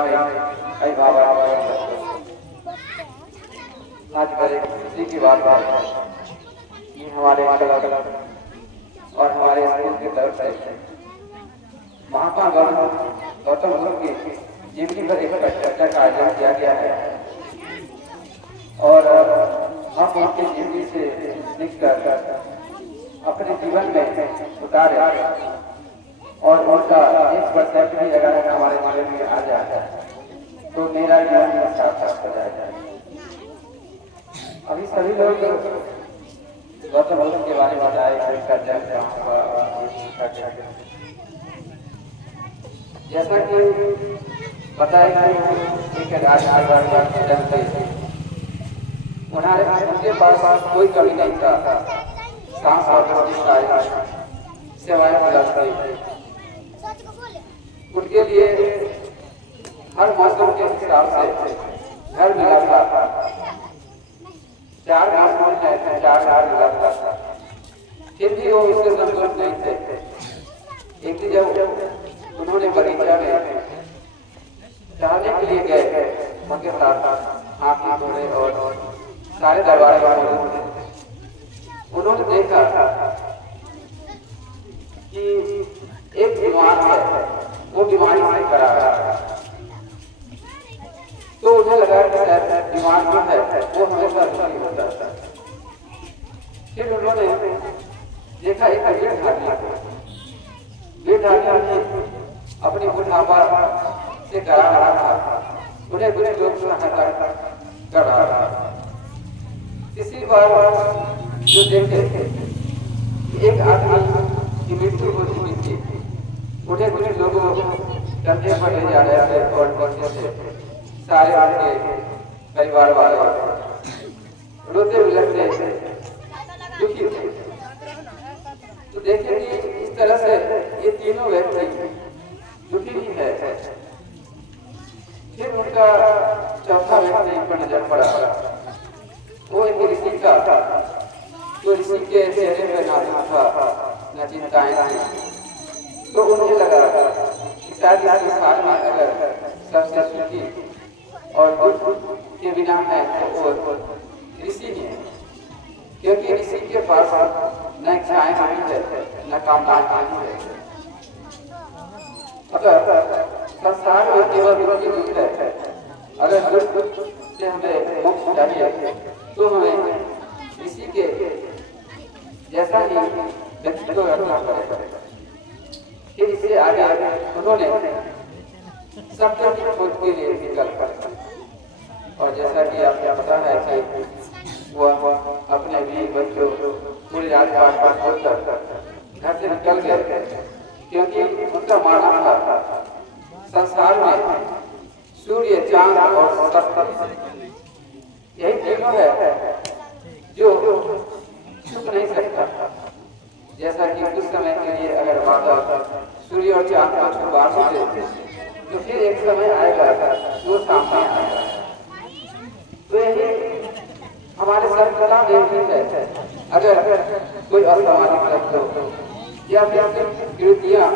ग्राम कई बाबा आज करें किसी की बात है कि हमारे और हमारे स्कूल की तरफ से महात्मा गौतम बुद्ध की जीवनी पर एक चर्चा का आयोजन किया गया है और हम उनकी जीवनी से सीखकर अपने जीवन में उतारे और उनका 1% भी अगर हमारे जीवन में आ जाए तो मेरा जीवन सार्थक हो जाएगा। अभी सभी लोग गौतम बुद्ध के बारे में बताए जैसा कि बताया एक उनके पास कोई कमी नहीं था, सेवाएं उनके लिए हर मौसम के हिसाब से घर मिला था, 4 मौसम है 4 मिला था, फिर भी वो उससे संतुष्ट नहीं थे। एक दिन जब उन्होंने बगीचा में टहलने के लिए गए उनके साथ हाथी घोड़े और सारे दरबार उन्होंने देखा कि एक बीमार है, वो बीमारी से करा रहा है, तो उन्हें लगा कि शायद बीमार जो है वो हमेशा नहीं होता है। फिर उन्होंने देखा एक अपनी बुढ़ापा से करा रहा था, उन्हें बुरे लोग सहायता कर रहा था। इसी बार जो देखे एक आदमी की मृत्यु हो चुकी थी, उन्हें कुछ लोगों कंधे पर ले जा रहे थे और बच्चों से सारे आपके परिवार वाले रोते बिलखते दुखी थे। तो देखें कि इस तरह से ये तीनों व्यक्ति दुखी ही है। फिर उनका चौथा व्यक्ति पर नजर पड़ा, वो एक ऋषि का था, तो ऋषि के चेहरे पे ना था न चिंताएं थी। तो उन्हें लगा कि शायद इस संसार में अगर सबसे सुखी और दुख के बिना है तो वो ऋषि ही है, क्योंकि ऋषि के पास न इच्छाएं नहीं है न कामनाएं नहीं है। अगर संसार में केवल दुख है, अगर दुख से हमें मोक्ष चाहिए तो हमें ऋषि के जैसा ही व्यक्तित्व रखना पड़ेगा। फिर इससे आगे उन्होंने सत्य की खोज के लिए विकल्प रखा और जैसा कि आपको पता है कि वह अपने भी बच्चों पूरी रात पाठ होकर घर से निकल गए, क्योंकि उनका मानना था संसार में सूर्य चांद और सत्य यही तीनों है जो छुप नहीं सकता। जैसा कि कुछ समय के लिए अगर बादल सूर्य और चांद को छुपा देते तो फिर एक समय आएगा वो सामने आएगा। तो यही हमारे सर्वदा देखनी है, अगर कोई असामाजिक तत्व या फिर कृतियां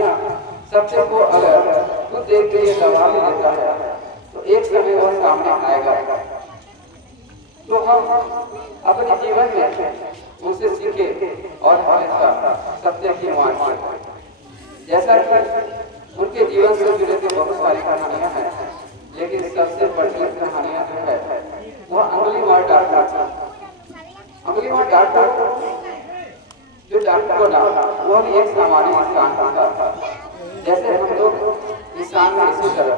सत्य को अगर खुद देख के ये दबा लेता है तो एक समय वो सामने आएगा। तो हम अपने जीवन में उनसे सीखे और हमेशा सत्य की मांग करें। जैसा कि उनके जीवन से जुड़े हुए बहुत सारी कहानियां हैं, लेकिन सबसे प्रचलित कहानियां जो है वह अंगुलीमाल डॉक्टर। अंगुलीमाल डॉक्टर जो डॉक्टर को ना वो भी एक सामान्य इंसान था, जैसे हम लोग इंसान में इसी तरह,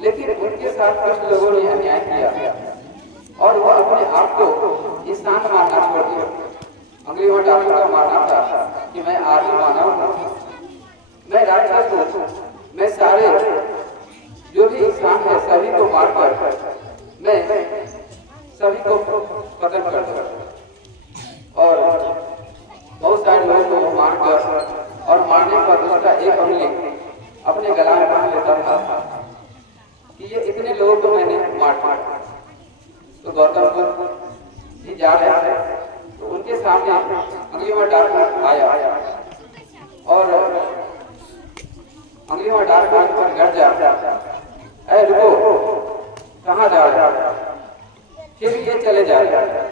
लेकिन उनके साथ कुछ लोगों ने अन्याय किया और वह अपने आप को इंसान मानना छोड़ दिया। अंग्रेजों डॉक्टर का मानना था कि मैं आदि मानव हूँ, मैं राक्षस हूँ, मैं सारे जो भी इंसान है सभी को मार कर मैं सभी को खत्म कर दूँ। और बहुत सारे लोगों को मार कर और मारने पर उसका एक उंगली अपने गला में बांध लेता था कि ये इतने लोगों को मैंने मार। तो गौतम बुद्ध जा रहे थे तो उनके सामने अंगुलीमाल डॉक्टर आया और अंगुलीमाल डॉक्टर पर घर जा अरे रुको, कहाँ जा रहा है? फिर ये चले जा रहा है।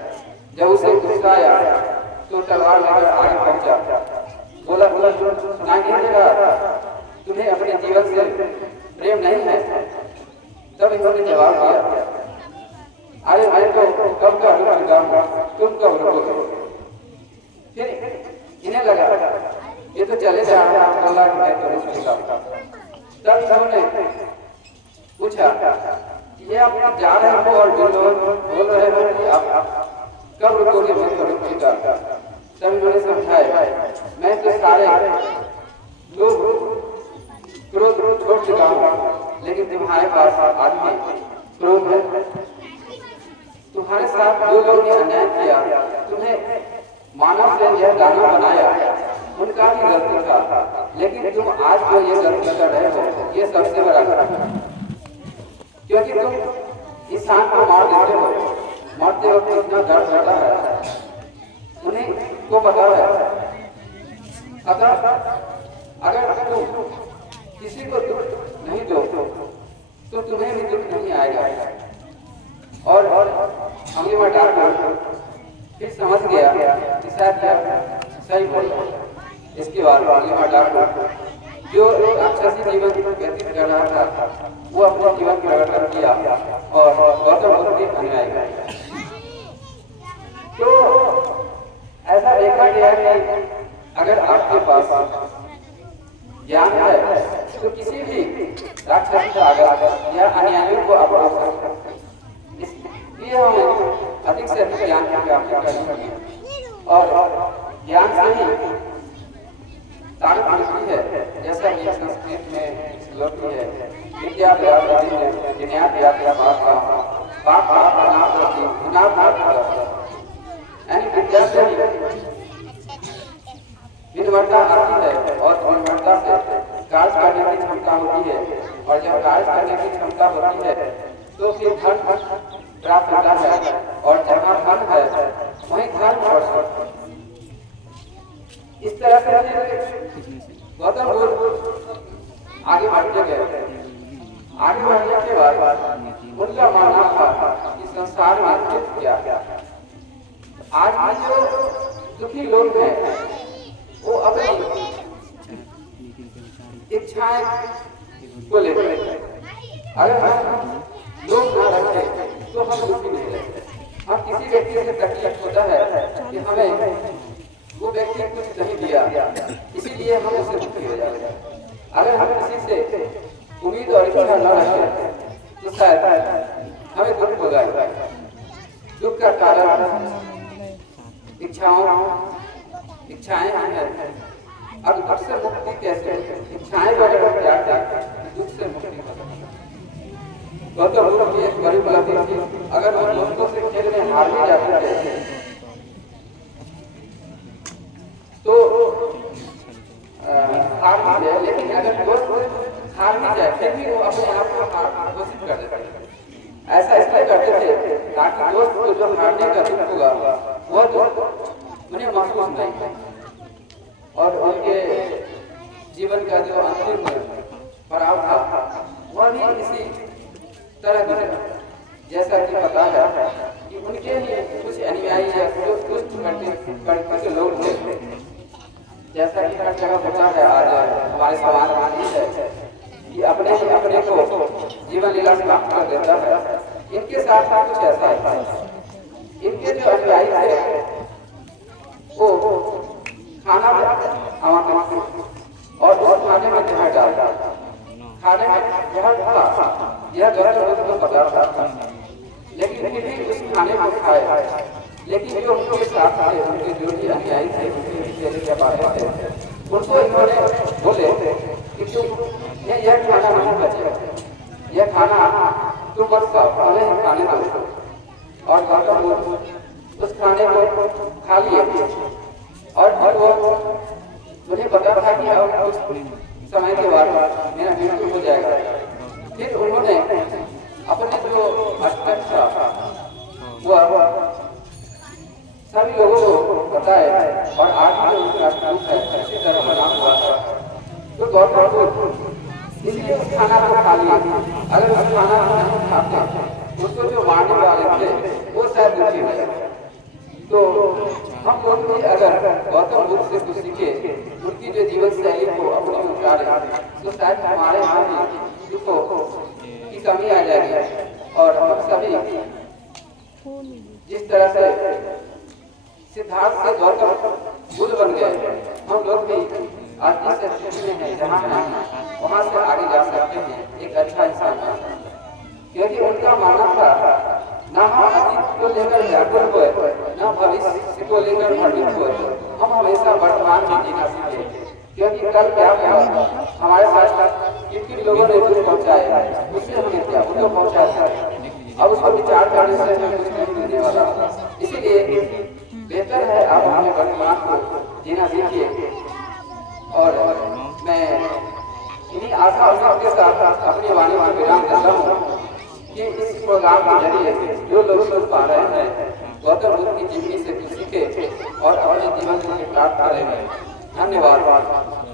जब उसे गुस्सा आया तो तलवार लेकर आगे पहुंचा, बोला सुनाई नहीं दे रहा तुम्हें अपने जीवन से प्रेम नहीं है? तब इन्होंने जवाब दिया, अरे मैं तो कब का रुक चुका हूँ, तुम कब रुकोगे? फिर इन्हें लगा ये तो चले जा रहा है, बोला कि मैं तो रुक चुका। तब इन्होंने पूछा ये आप जा रहे हो और बोल रहे हो कि आप कब रुकोगे? मैं तो रुक चुका। तब इन्होंने समझाया मैं तो सारे लोग क्रोध छोड़ चुका हूँ, लेकिन तुम्हारे पास आदमी क्रोध है। तुम्हारे साथ जो लोग ने अन्याय किया, तुम्हें मानव से यह दानव बनाया, उनका भी गलती था, लेकिन तुम आज जो ये गलती कर रहे हो ये सबसे बड़ा गलती है, क्योंकि तुम इंसान को मार देते हो। मरते वक्त इतना दर्द होता है, उन्हें को पता है। अगर तुम किसी को दुख नहीं दो तो तुम्हें भी दुख नहीं आएगा। और अगली बार डॉक्टर फिर समझ गया कि शायद सही बोला। इसके बाद अगली बार डॉक्टर जो राक्षसी जीवन व्यतीत कर रहा था वो अपने जीवन परिवर्तन किया और गौतम बुद्ध के अनुयायी बने। तो ऐसा देखा गया कि अगर आपके पास ज्ञान है तो किसी भी राक्षस से आगे या अन्यायियों को आप रोक सकते हैं। इसलिए हमें अधिक से अधिक ज्ञान की प्राप्ति करनी होगी और ज्ञान से ही ताकत मिलती है। जैसा कि संस्कृत में श्लोक है, विद्या यानी विद्या से विनम्रता आती है और विनम्रता से कार्य करने की क्षमता होती है, और जब कार्य करने की क्षमता होती है तो फिर धन प्राप्त होता है, और जहाँ धन है वहीं धर्म और इस तरह से गौतम बुद्ध आगे बढ़ते गए। आगे बढ़ने के बाद उनका मानना था कि संसार में क्या आज जो दुखी लोग हैं वो अपनी इच्छाएं को लेकर अगर हम लोग ना रखें तो हम दुखी नहीं रहते। हम किसी व्यक्ति से तकलीफ होता है कि हमें वो व्यक्ति कुछ नहीं दिया, इसीलिए हम उससे दुखी हो जाते हैं। अगर हम किसी से उम्मीद और इच्छा न रखें तो शायद हमें दुख होगा। दुख का कारण इच्छाएं हैं। अब दुख से मुक्ति कैसे? इच्छाएं वगैरह त्याग दें, दुख से मुक्ति गौतम बुद्ध की एक बड़ी उपलब्धि थी। अगर वो दोस्तों से खेल में हार भी जाते थे तो हार भी जाए, लेकिन अगर दोस्त हार भी जाए फिर भी वो अपने आप को घोषित कर देते थे। ऐसा इसलिए करते थे ताकि दोस्त को जो हारने का दुख होगा वह दुख उन्हें महसूस नहीं हो, और उनके जीवन का जो अंतिम पड़ाव था वह भी इसी तरह गुजरा। जैसा कि पता है कि उनके लिए कुछ अनुयायी या दुष्ट करते लोग थे, जैसा कि हर जगह होता है। आज हमारे समाज में है कि अपने ही अपने को जीवन लीला समाप्त कर देता है। इनके साथ कुछ ऐसा है। इनके जो अनुयायी थे वो खाना और उस खाने में जहर डालता, खाने में जहर था, यह गौतम बुद्ध को पता था, लेकिन फिर भी उस खाने को खाए। लेकिन जो उनके साथ थे, उनके जो भी अनुयायी थे, उनके चेले के बारे थे, उनको इन्होंने बोले कि तुम यह खाना नहीं बचे, यह खाना तुम बस पहले ही खाने दो। और गौतम बुद्ध उस खाने को खा लिए और वो मुझे पता था कि अब कुछ समय के बाद मेरा मृत्यु हो जाएगा। फिर उन्होंने अपने जो अष्टक था वह सभी लोगों को बताया, और आज जो उनका अष्टक है इसी तरह बना हुआ था। तो गौतम बुद्ध इसलिए उस खाना को खा लिया। अगर उस खाना को नहीं खाते उसको जो मारने वाले थे वो शायद दुखी हुए। तो हम लोग भी अगर गौतम बुद्ध से कुछ सीखे, उनकी जो जीवन शैली को अपनी उतारे, तो शायद हमारे यहाँ भी दुखों की कमी आ जाएगी। और हम सभी जिस तरह से सिद्धार्थ से गौतम बुद्ध बन गए, हम लोग भी आज जिस स्थिति में हैं, जहाँ हैं वहाँ से आगे जा सकते हैं, एक अच्छा इंसान बन सकते हैं। क्योंकि उनका मानना था ना हम अतीत को लेकर व्याकुल हुए, ना भविष्य को लेकर भ्रमित हुए, हम हमेशा वर्तमान में जीना सीखे। क्योंकि कल क्या हुआ हमारे साथ कितने लोगों ने दुख पहुंचाया, उससे हमें क्या वो तो पहुंचाया, अब उसको विचार करने से हमें कुछ नहीं मिलने वाला। इसीलिए बेहतर है आप हमें वर्तमान को जीना सीखिए। और मैं इन्हीं आशा के साथ अपनी वाणी को विराम देता हूँ कि इस प्रोग्राम के जरिए जो लोग सुन पा रहे हैं गौतम बुद्ध की जीवनी से कुछ सीखे और अपने जीवन में प्राप्त करेंगे। धन्यवाद।